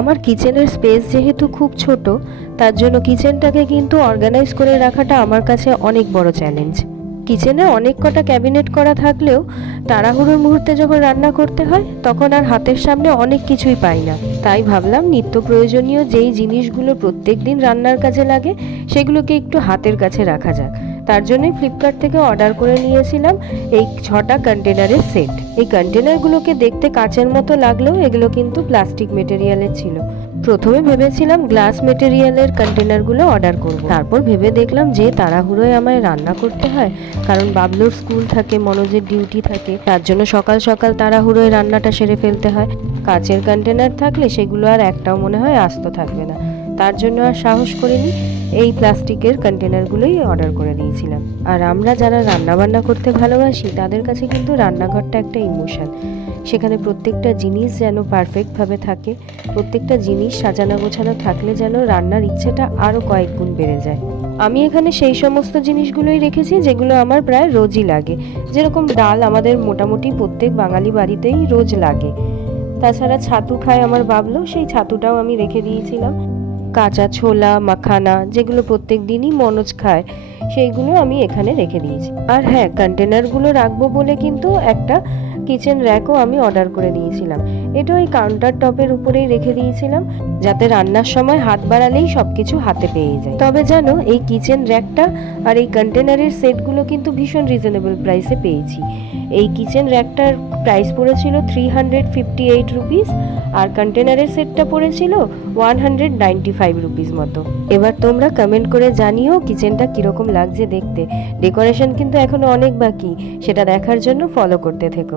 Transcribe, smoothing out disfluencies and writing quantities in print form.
আমার কিচেনের স্পেস যেহেতু খুব ছোট, তার জন্য কিচেনটাকে কিন্তু অর্গানাইজ করে রাখাটা আমার কাছে অনেক বড় চ্যালেঞ্জ। কিচেনে অনেক কটা ক্যাবিনেট করা থাকলেও তাড়াহুড়োর মুহূর্তে যখন রান্না করতে হয় তখন আর হাতের সামনে অনেক কিছুই পাই না। তাই ভাবলাম নিত্য প্রয়োজনীয় যেই জিনিসগুলো প্রত্যেক দিন রান্নার কাজে লাগে সেগুলোকে একটু হাতের কাছে রাখা যাক। তার জন্যই ফ্লিপকার্ট থেকে অর্ডার করে নিয়েছিলাম এই 6টা কন্টেনারের সেট। এই কন্টেনারগুলোকে দেখতে কাচের মতো লাগলেও এগুলো কিন্তু প্লাস্টিক মেটেরিয়ালের ছিল। প্রথমে ভেবেছিলাম গ্লাস মেটেরিয়ালের কন্টেনারগুলো অর্ডার করব, তারপর ভেবে দেখলাম যে তাড়াহুড়োয় আমায় রান্না করতে হয়, কারণ বাবলুর স্কুল থাকে, মনোজের ডিউটি থাকে, তার জন্য সকাল সকাল তাড়াহুড়োয় রান্নাটা সেরে ফেলতে হয়। কাচের কন্টেনার থাকলে সেগুলো আর একটাও মনে হয় আস্ত থাকবে না, তার জন্য আর সাহস করিনি, এই প্লাস্টিকের কন্টেনারগুলোই অর্ডার করে দিয়েছিলাম। আর আমরা যারা রান্নাবান্না করতে ভালোবাসি তাদের কাছে কিন্তু রান্নাঘরটা একটা ইমোশন। সেখানে প্রত্যেকটা জিনিস যেন পারফেক্টভাবে থাকে, প্রত্যেকটা জিনিস সাজানো গোছানো থাকলে যেন রান্নার ইচ্ছেটা আরও কয়েক গুণ বেড়ে যায়। আমি এখানে সেই সমস্ত জিনিসগুলোই রেখেছি যেগুলো আমার প্রায় রোজই লাগে। যেরকম ডাল আমাদের মোটামুটি প্রত্যেক বাঙালি বাড়িতেই রোজ লাগে। তাছাড়া ছাতু খায় আমার বাবলু, সেই ছাতুটাও আমি রেখে দিয়েছিলাম। কাঁচা ছোলা, মাখানা, যেগুলো প্রত্যেক দিনই মনোজ খায়, সেইগুলো আমি এখানে রেখে দিয়েছি। আর হ্যাঁ, কন্টেনারগুলো রাখবো বলে কিন্তু একটা কিচেন র্যাকও আমি অর্ডার করে দিয়েছিলাম। এটা ওই কাউন্টার টপের উপরেই রেখে দিয়েছিলাম, যাতে রান্নার সময় হাত বাড়ালেই সবকিছু হাতে পেয়ে যায়। তবে জানো, এই কিচেন র্যাকটা আর এই কন্টেনারের সেটগুলো কিন্তু ভীষণ রিজনেবল প্রাইসে পেয়েছি। এই কিচেন র্যাকটার প্রাইস পড়েছিল 358 রুপিস, আর কন্টেনারের সেটটা পড়েছিল 195 রুপিস মতো। এবার তোমরা কমেন্ট করে জানিও কিচেনটা কিরকম লাগছে দেখতে। ডেকোরেশন কিন্তু এখনো অনেক বাকি, সেটা দেখার জন্য ফলো করতে থেকো।